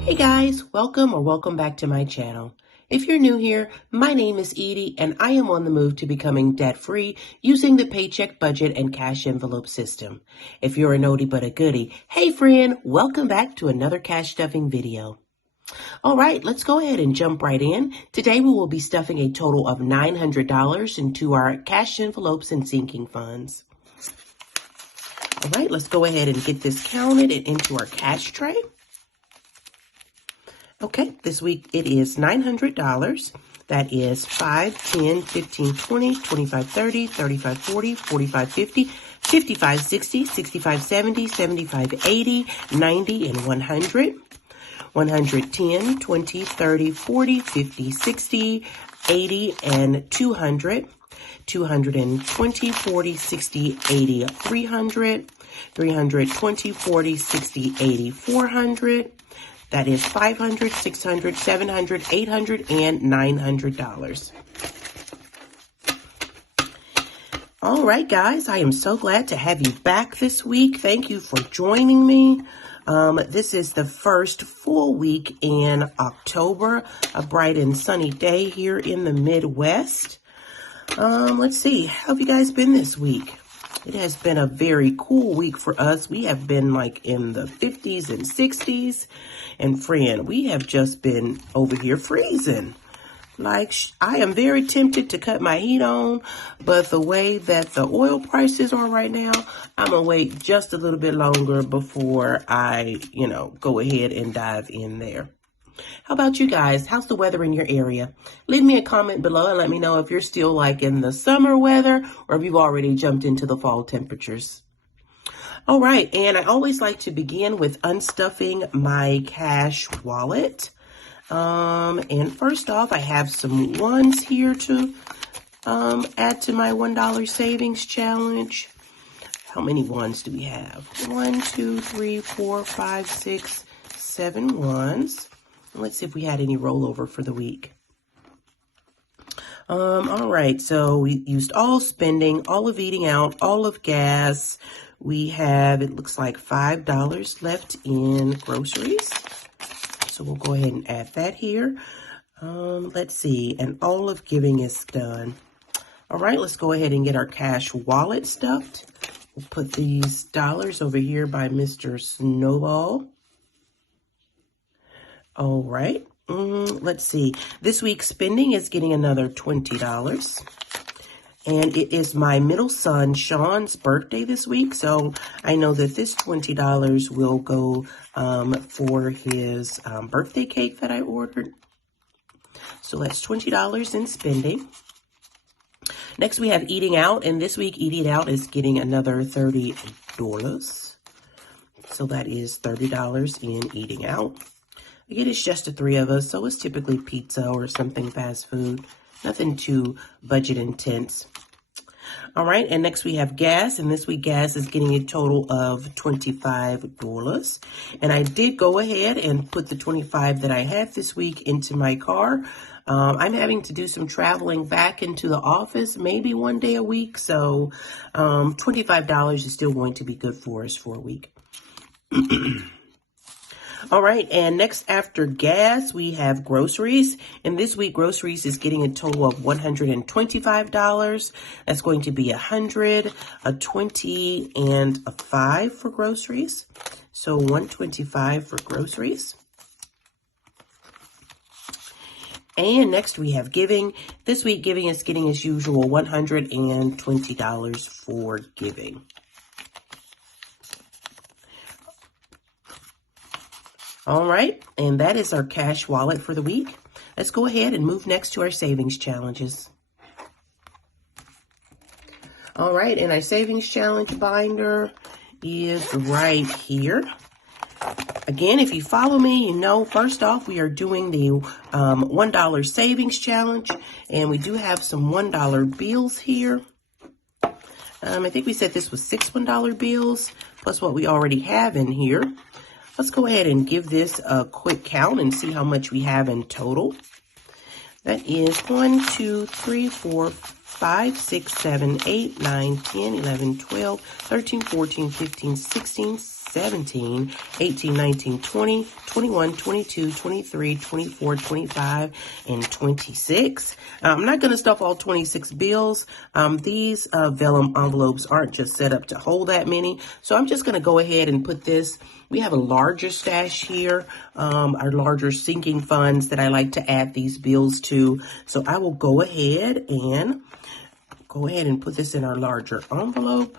Hey guys, welcome back to my channel. If you're new here, my name is Edie and I am on the move to becoming debt-free using the Paycheck budget and cash envelope system. If you're a nodie but a goodie, hey friend, welcome back to another cash stuffing video. All right, let's go ahead and jump right in. Today we will be stuffing a total of $900 into our cash envelopes and sinking funds. All right, let's go ahead and get this counted and into our cash tray. Okay, this week it is $900. That is 5, 10, 15, 20, 25, 30, 35, 40, 45, 50, 55, 60, 65, 70, 75, 80, 90, and 100. 110, 20, 30, 40, 50, 60, 80, and 200. 220, 40, 60, 80, 300. 320, 40, 60, 80, 400. That is $500, $600, $700, $800, and $900. All right, guys, I am so glad to have you back this week. Thank you for joining me. This is the first full week in October, a bright and sunny day here in the Midwest. Let's see, how have you guys been this week? It has been a very cool week for us. We have been like in the 50s and 60s. And friend, we have just been over here freezing. Like, I am very tempted to cut my heat on, but the way that the oil prices are right now, I'm going to wait just a little bit longer before I, go ahead and dive in there. How about you guys? How's the weather in your area? Leave me a comment below and let me know if you're still like in the summer weather or if you've already jumped into the fall temperatures. All right, and I always like to begin with unstuffing my cash wallet. And first off, I have some ones here to add to my $1 savings challenge. How many ones do we have? 1, 2, 3, 4, 5, 6, 7 ones. Let's see if we had any rollover for the week. All right, so we used all spending, all of eating out, all of gas. We have, it looks like $5 left in groceries. So we'll go ahead and add that here. Let's see, and all of giving is done. All right, let's go ahead and get our cash wallet stuffed. We'll put these dollars over here by Mr. Snowball. All right, let's see. This week's spending is getting another $20. And it is my middle son, Sean's birthday this week. So I know that this $20 will go for his birthday cake that I ordered. So that's $20 in spending. Next, we have eating out. And this week, eating out is getting another $30. So that is $30 in eating out. Again, it's just the 3 of us. So it's typically pizza or something fast food. Nothing too budget intense. All right, and next we have gas, and this week gas is getting a total of $25. And I did go ahead and put the $25 that I had this week into my car. I'm having to do some traveling back into the office, maybe one day a week. So $25 is still going to be good for us for a week. All right, and next after gas, we have groceries. And this week, groceries is getting a total of $125. That's going to be $100, a $20, and a $5 for groceries. So $125 for groceries. And next we have giving. This week, giving is getting as usual $120 for giving. All right, and that is our cash wallet for the week. Let's go ahead and move next to our savings challenges. All right, and our savings challenge binder is right here. Again, if you follow me, you know, first off, we are doing the $1 savings challenge, and we do have some $1 bills here. I think we said this was 6 $1 bills, plus what we already have in here. Let's go ahead and give this a quick count and see how much we have in total. That is 1, 2, 3, 4, 5, 6, 7, 8, 9, 10, 11, 12, 13, 14, 15, 16, 17, 18, 19, 20, 21, 22, 23, 24, 25, and 26. I'm not going to stuff all 26 bills. These vellum envelopes aren't just set up to hold that many. So I'm just going to go ahead and put this. We have a larger stash here, our larger sinking funds that I like to add these bills to. So I will go ahead and put this in our larger envelope.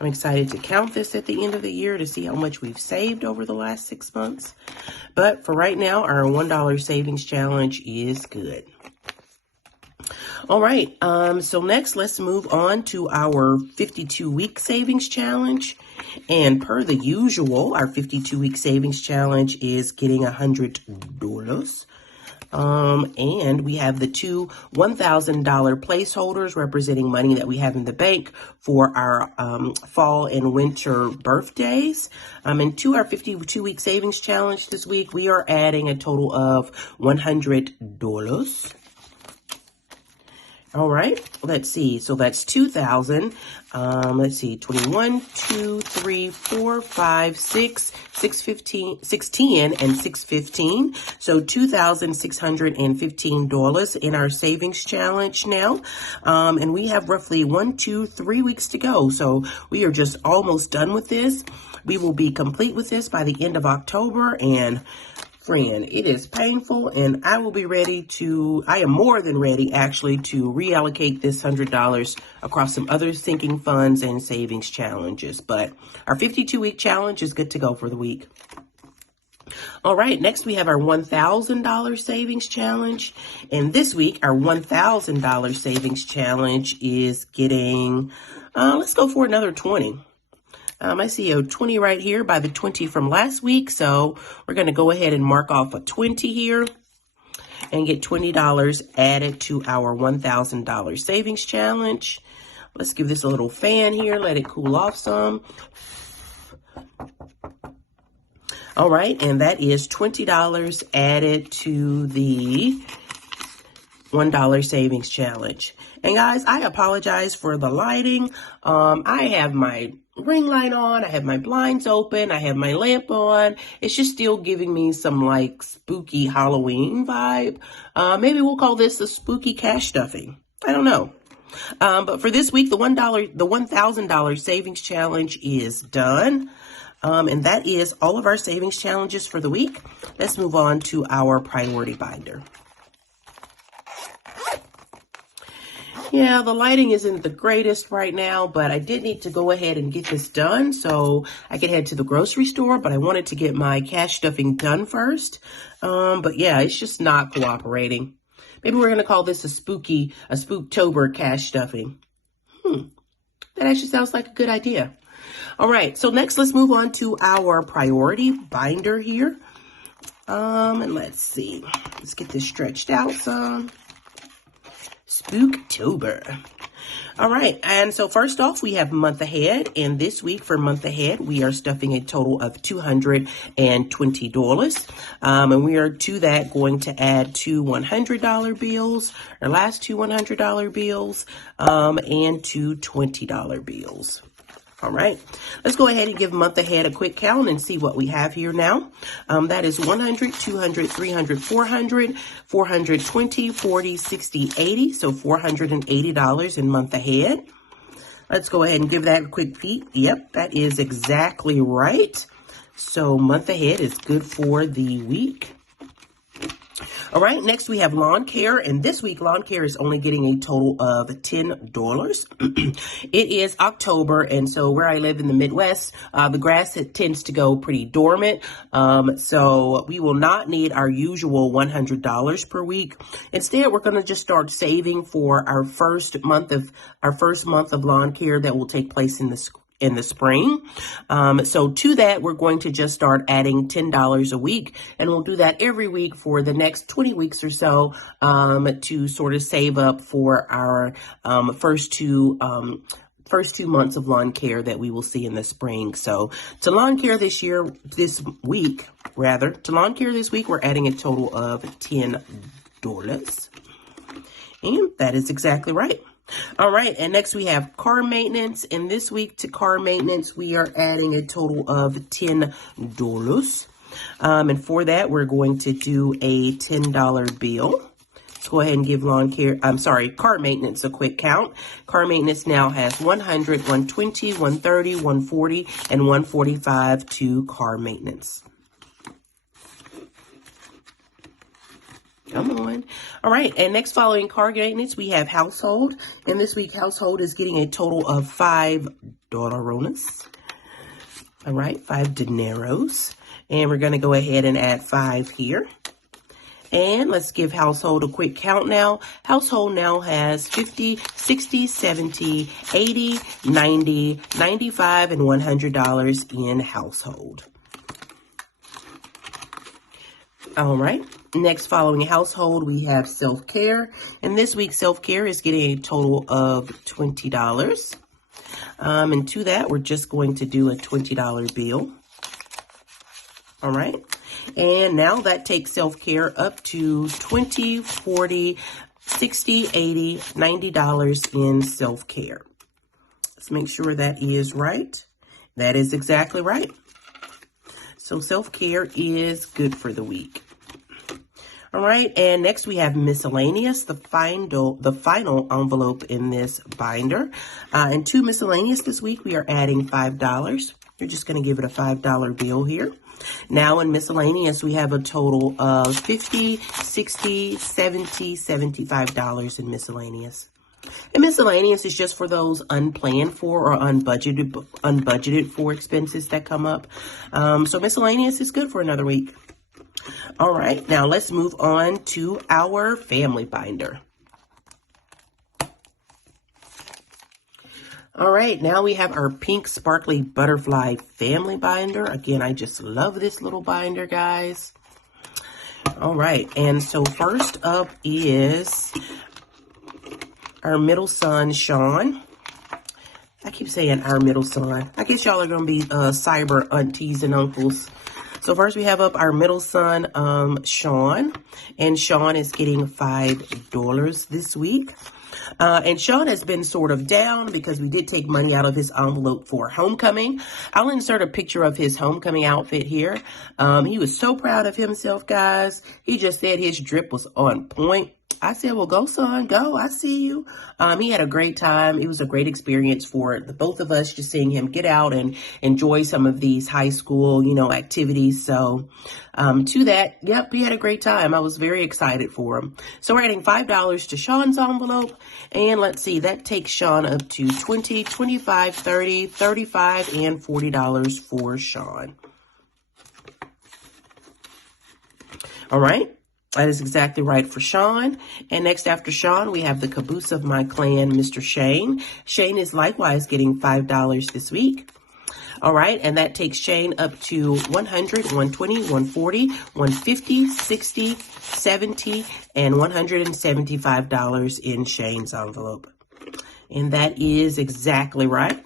I'm excited to count this at the end of the year to see how much we've saved over the last 6 months. But for right now, our $1 savings challenge is good. All right, so next let's move on to our 52-week savings challenge. And per the usual, our 52-week savings challenge is getting $100. And we have the two $1,000 placeholders representing money that we have in the bank for our fall and winter birthdays. And to our 52-week savings challenge this week, we are adding a total of $100. All right, let's see. So that's 2,000. Let's see, 21, 2, 3, 4, 5, 6, 6, 10, and 615. So $2,615 in our savings challenge now. And we have roughly 1, 2, 3 weeks to go. So we are just almost done with this. We will be complete with this by the end of October. And friend, it is painful, and I am more than ready actually to reallocate this $100 across some other sinking funds and savings challenges. But our 52-week challenge is good to go for the week. All right, next we have our $1,000 savings challenge. And this week, our $1,000 savings challenge is getting, let's go for another 20. I see a 20 right here by the 20 from last week. So we're going to go ahead and mark off a 20 here and get $20 added to our $1,000 savings challenge. Let's give this a little fan here. Let it cool off some. All right. And that is $20 added to the $1 savings challenge. And guys, I apologize for the lighting. I have my ring light on, I have my blinds open, I have my lamp on. It's just still giving me some like spooky Halloween vibe. Maybe we'll call this the spooky cash stuffing. I don't know. But for this week, the $1,000 savings challenge is done. And that is all of our savings challenges for the week. Let's move on to our priority binder. Yeah, the lighting isn't the greatest right now, but I did need to go ahead and get this done so I could head to the grocery store, but I wanted to get my cash stuffing done first. But yeah, it's just not cooperating. Maybe we're going to call this a Spooktober cash stuffing. That actually sounds like a good idea. All right, so next let's move on to our priority binder here. And let's see. Let's get this stretched out some. Spooktober. All right, and so first off, we have month ahead, and this week for month ahead, we are stuffing a total of $220. And we are to that going to add two $100 bills, our last two $100 bills, and two $20 bills. All right, let's go ahead and give month ahead a quick count and see what we have here now. That is 100, 200, 300, 400, 420, 40, 60, 80. So $480 in month ahead. Let's go ahead and give that a quick peek. Yep, that is exactly right. So month ahead is good for the week. All right, next we have lawn care, and this week lawn care is only getting a total of $10. It is October, and so where I live in the Midwest, the grass tends to go pretty dormant, so we will not need our usual $100 per week. Instead, we're going to just start saving for our first month of lawn care that will take place in the spring. So to that, we're going to just start adding $10 a week, and we'll do that every week for the next 20 weeks or so, to sort of save up for our first two months of lawn care that we will see in the spring. So to lawn care this week, we're adding a total of $10. And that is exactly right. All right, and next we have car maintenance. And this week to car maintenance, we are adding a total of $10. And for that, we're going to do a $10 bill. Let's go ahead and give car maintenance a quick count. Car maintenance now has 100, 120, 130, 140, and 145 to car maintenance. Come on. All right, and next following car maintenance, we have household. And this week, household is getting a total of $5. All right, 5 dineros. And we're going to go ahead and add 5 here. And let's give household a quick count now. Household now has 50, 60, 70, 80, 90, 95, and $100 in household. All right. Next, following household, we have self-care. And this week, self-care is getting a total of $20. And to that, we're just going to do a $20 bill. All right. And now that takes self-care up to $20, $40, $60, $80, $90 in self-care. Let's make sure that is right. That is exactly right. So self-care is good for the week. All right, and next we have miscellaneous, the final envelope in this binder. And to miscellaneous this week, we are adding $5. You're just going to give it a $5 bill here. Now in miscellaneous, we have a total of $50, $60, $70, $75 in miscellaneous. And miscellaneous is just for those unplanned for or unbudgeted for expenses that come up. So miscellaneous is good for another week. All right, now let's move on to our family binder. All right, now we have our pink sparkly butterfly family binder. Again, I just love this little binder, guys. All right, and so first up is our middle son, Sean. I keep saying our middle son. I guess y'all are going to be cyber aunties and uncles. So first we have up our middle son, Sean. And Sean is getting $5 this week. And Sean has been sort of down because we did take money out of his envelope for homecoming. I'll insert a picture of his homecoming outfit here. He was so proud of himself, guys. He just said his drip was on point. I said, well, go, son, go. I see you. He had a great time. It was a great experience for the both of us, just seeing him get out and enjoy some of these high school, activities. So to that, yep, he had a great time. I was very excited for him. So we're adding $5 to Sean's envelope. And let's see, that takes Sean up to $20, $25, $30, $35, and $40 for Sean. All right. That is exactly right for Sean. And next after Sean, we have the caboose of my clan, Mr. Shane. Shane is likewise getting $5 this week. All right, and that takes Shane up to $100, $120, $140, $150, $60, $70, and $175 in Shane's envelope. And that is exactly right.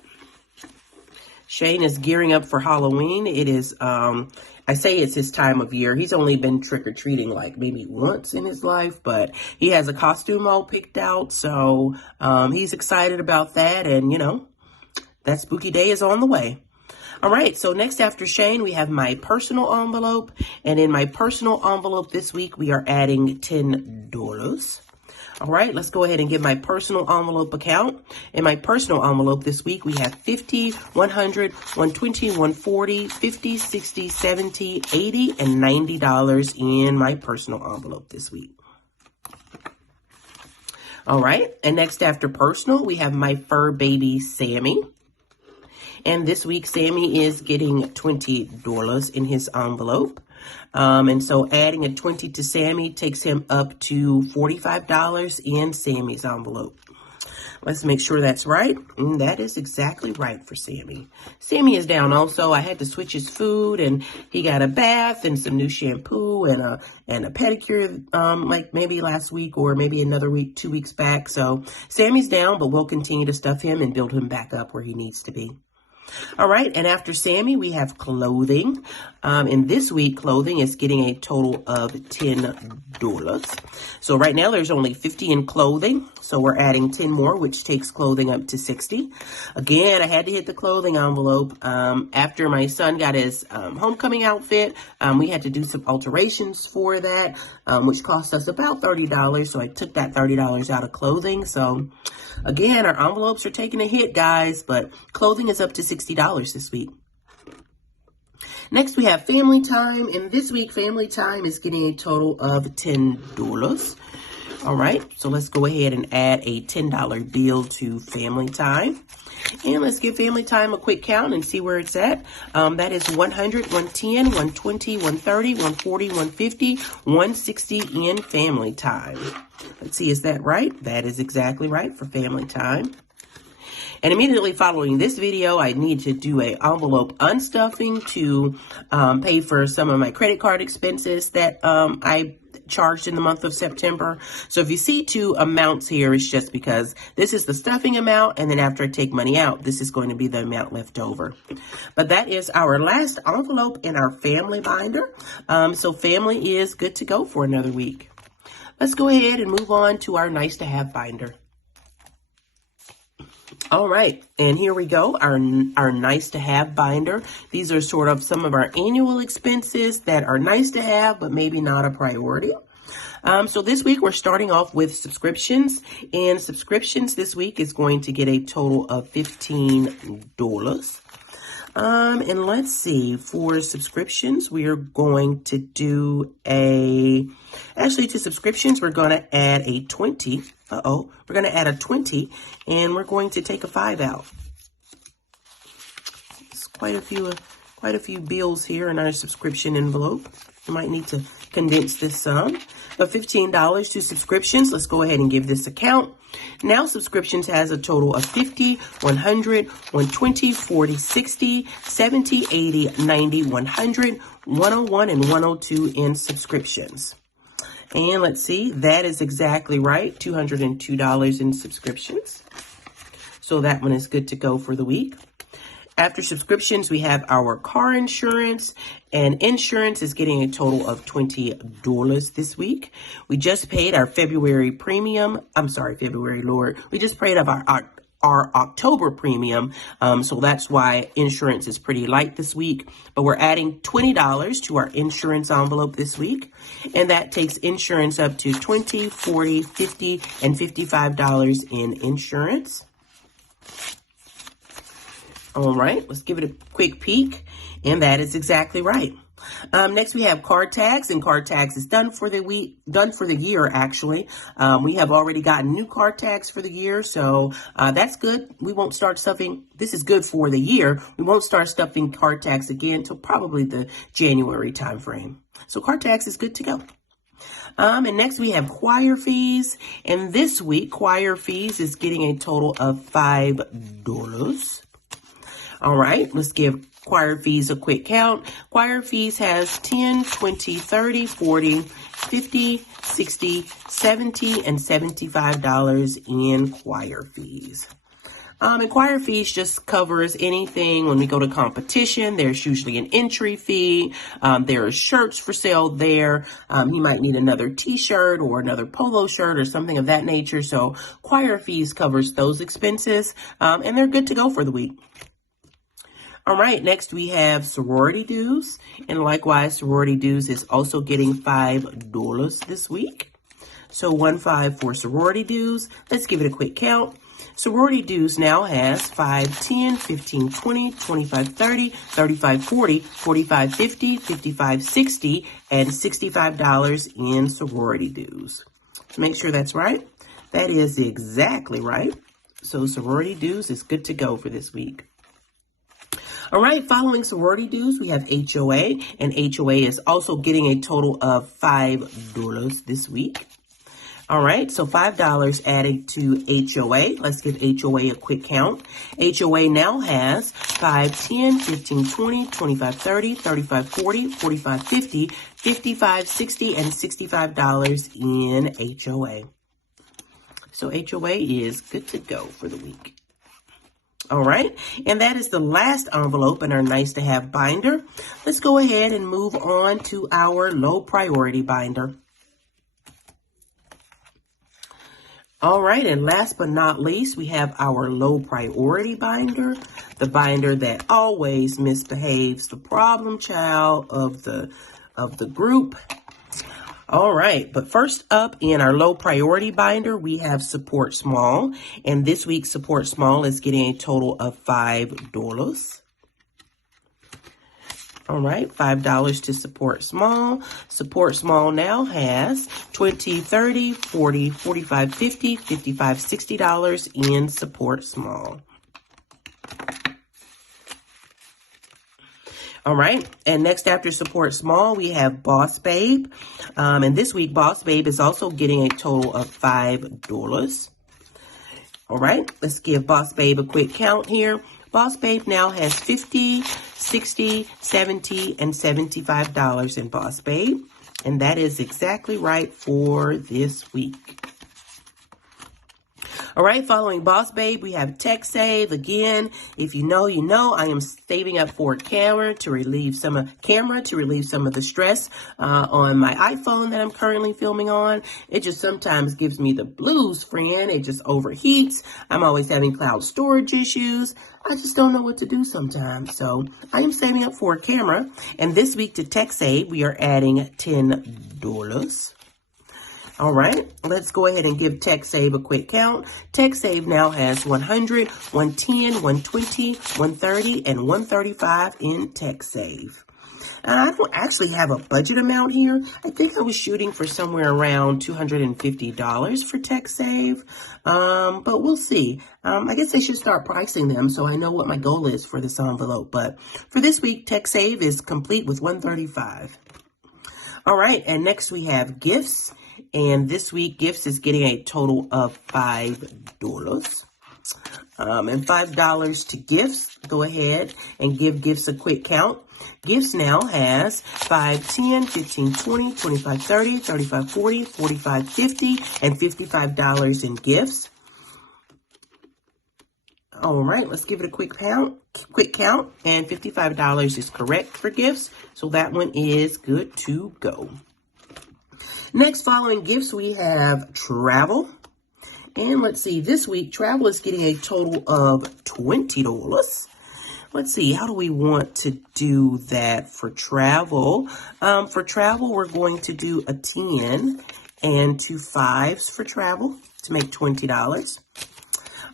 Shane is gearing up for Halloween. It is, I say it's his time of year. He's only been trick-or-treating like maybe once in his life, but he has a costume all picked out. So he's excited about that. And, that spooky day is on the way. All right, so next after Shane, we have my personal envelope. And in my personal envelope this week, we are adding $10. All right, let's go ahead and get my personal envelope account. In my personal envelope this week, we have $50, $100, $120, $140, $50, $60, $70, $80, and $90 in my personal envelope this week. All right, and next after personal, we have my fur baby, Sammy. And this week, Sammy is getting $20 in his envelope. And so adding a 20 to Sammy takes him up to $45 in Sammy's envelope. Let's make sure that's right. And that is exactly right for Sammy. Sammy is down also. I had to switch his food, and he got a bath and some new shampoo and a pedicure like maybe last week or maybe another week, 2 weeks back. So Sammy's down, but we'll continue to stuff him and build him back up where he needs to be. All right, and after Sammy, we have clothing. And this week, clothing is getting a total of $10. So right now, there's only 50 in clothing. So we're adding 10 more, which takes clothing up to 60. Again, I had to hit the clothing envelope. After my son got his homecoming outfit, we had to do some alterations for that, which cost us about $30. So I took that $30 out of clothing. So again, our envelopes are taking a hit, guys, but clothing is up to $60 this week. Next, we have family time, and this week, family time is getting a total of $10. All right, so let's go ahead and add a $10 bill to family time. And let's give family time a quick count and see where it's at. That is 100, 110, 120, 130, 140, 150, 160 in family time. Let's see, is that right? That is exactly right for family time. And immediately following this video, I need to do a envelope unstuffing to pay for some of my credit card expenses that I charged in the month of September. So if you see two amounts here, it's just because this is the stuffing amount, and then after I take money out, this is going to be the amount left over. But that is our last envelope in our family binder. So family is good to go for another week. Let's go ahead and move on to our nice to have binder. All right, and here we go, our nice to have binder. These are sort of some of our annual expenses that are nice to have, but maybe not a priority. So this week we're starting off with subscriptions, and subscriptions this week is going to get a total of $15. And let's see, for subscriptions, we are going to do to subscriptions, we're going to add a 20. We're going to add a 20, and we're going to take a 5 out. It's quite a few bills here in our subscription envelope. You might need to condense this some. But $15 to subscriptions. Let's go ahead and give this a count. Now subscriptions has a total of 50, 100, 120, 40, 60, 70, 80, 90, 100, 101, and 102 in subscriptions. And let's see, that is exactly right, $202 in subscriptions. So that one is good to go for the week. After subscriptions, we have our car insurance, and insurance is getting a total of $20 this week. We just paid our February premium. I'm sorry, February, Lord. We just paid of our October premium, so that's why insurance is pretty light this week. But we're adding $20 to our insurance envelope this week, and that takes insurance up to $20, $40, $50, and $55 in insurance. All right, let's give it a quick peek, and that is exactly right. Next, we have card tags, and card tags is done for the year, actually. We have already gotten new card tags for the year, so that's good. We won't start stuffing. This is good for the year. We won't start stuffing card tags again until probably the January timeframe. So card tags is good to go. And next we have choir fees, and this week choir fees is getting a total of $5. All right, let's give choir fees a quick count. Choir fees has 10, 20, 30, 40, 50, 60, 70, and $75 in choir fees. And choir fees just covers anything when we go to competition. There's usually an entry fee. There are shirts for sale there. You might need another t-shirt or another polo shirt or something of that nature. So choir fees covers those expenses, and they're good to go for the week. All right, next we have sorority dues, and likewise, sorority dues is also getting $5 this week. So 15 for sorority dues. Let's give it a quick count. Sorority dues now has 5, 10, 15, 20, 25, 30, 35, 40, 45, 50, 55, 60, and $65 in sorority dues. Make sure that's right. That is exactly right. So sorority dues is good to go for this week. All right, following sorority dues, we have HOA, and HOA is also getting a total of $5 this week. All right, so $5 added to HOA. Let's give HOA a quick count. HOA now has 5, 10, 15, 20, 25, 30, 35, 40, 45, 50, 55, 60, and $65 in HOA. So HOA is good to go for the week. All right, and that is the last envelope in our nice to have binder. Let's go ahead and move on to our low priority binder. All right, and last but not least, we have our low priority binder, the binder that always misbehaves, the problem child of the group. All right, but first up in our low priority binder, we have Support Small, and this week's Support Small is getting a total of $5. All right, $5 to Support Small. Support Small now has $20, $30, $40, $45, $50, $55, $60 in Support Small. All right, and next after Support Small, we have Boss Babe. And this week, Boss Babe is also getting a total of $5. All right, let's give Boss Babe a quick count here. Boss Babe now has $50, $60, $70, and $75 in Boss Babe. And that is exactly right for this week. All right, following Boss Babe, we have Tech Save. Again, if you know, you know, I am saving up for a camera to relieve some of the stress on my iPhone that I'm currently filming on. It just sometimes gives me the blues, friend. It just overheats. I'm always having cloud storage issues. I just don't know what to do sometimes. So I am saving up for a camera. And this week to Tech Save, we are adding $10. All right, let's go ahead and give Tech Save a quick count. Tech Save now has 100, 110, 120, 130, and 135 in Tech Save. And I don't actually have a budget amount here. I think I was shooting for somewhere around $250 for Tech Save, but we'll see. I guess I should start pricing them so I know what my goal is for this envelope. But for this week, Tech Save is complete with $135. All right, and next we have Gifts. And this week, Gifts is getting a total of $5. And $5 to Gifts. Go ahead and give Gifts a quick count. Gifts now has $5, $10, $15, $20, $25, $30, $35, $40, $45, $50, and $55 in Gifts. All right, let's give it a quick count. And $55 is correct for Gifts. So that one is good to go. Next, following Gifts, we have Travel. And let's see, this week, Travel is getting a total of $20. Let's see, how do we want to do that for Travel? For Travel, we're going to do a 10 and 2 5s for Travel to make $20.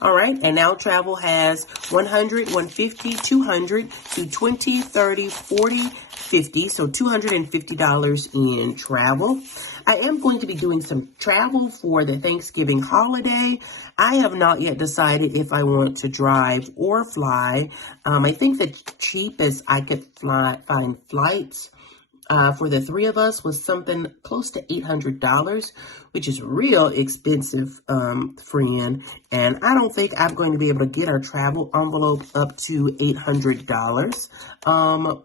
All right, and now Travel has 100, 150, 200, 220, 30, 40, 50, so $250 in Travel. I am going to be doing some travel for the Thanksgiving holiday. I have not yet decided if I want to drive or fly. I think the cheapest I could find flights for the three of us was something close to $800, which is real expensive, friend. And I don't think I'm going to be able to get our travel envelope up to $800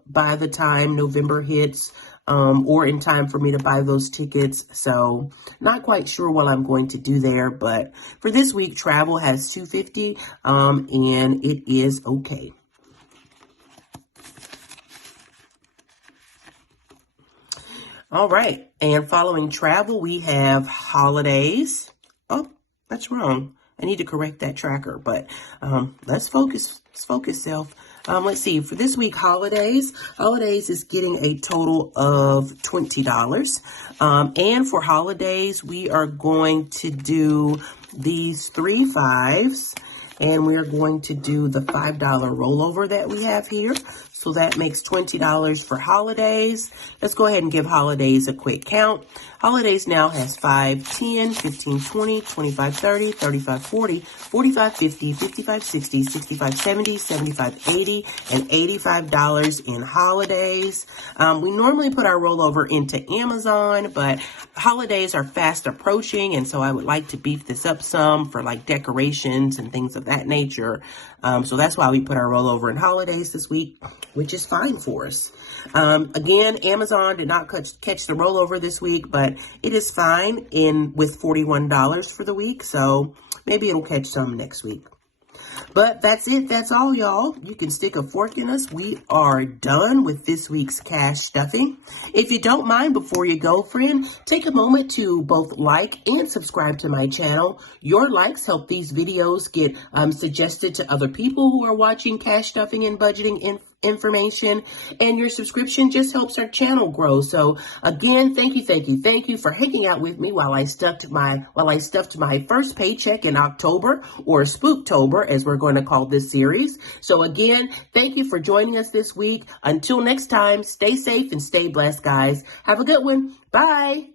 by the time November hits, or in time for me to buy those tickets. So not quite sure what I'm going to do there. But for this week, Travel has $250, and it is okay. All right, and following Travel, we have Holidays. Oh, that's wrong. I need to correct that tracker, but let's focus. Let's focus, self. Let's see, for this week, Holidays is getting a total of $20. And for Holidays, we are going to do these 3 5s, and we're going to do the $5 rollover that we have here. So that makes $20 for Holidays. Let's go ahead and give Holidays a quick count. Holidays now has 5, 10, 15, 20, 25, 30, 35, 40, 45, 50, 55, 60, 65, 70, 75, 80, and $85 in Holidays. We normally put our rollover into Amazon, but holidays are fast approaching, and so I would like to beef this up some for like decorations and things of that nature. So that's why we put our rollover in Holidays this week, which is fine for us. Again, Amazon did not catch the rollover this week, but it is fine with $41 for the week. So maybe it'll catch some next week. But that's it. That's all, y'all. You can stick a fork in us. We are done with this week's cash stuffing. If you don't mind, before you go, friend, take a moment to both like and subscribe to my channel. Your likes help these videos get suggested to other people who are watching cash stuffing and budgeting information, and your subscription just helps our channel grow. So again, thank you for hanging out with me while I stuffed my first paycheck in October, or Spooktober as we're going to call this series. So again, thank you for joining us this week. Until next time, stay safe and stay blessed, guys. Have a good one. Bye.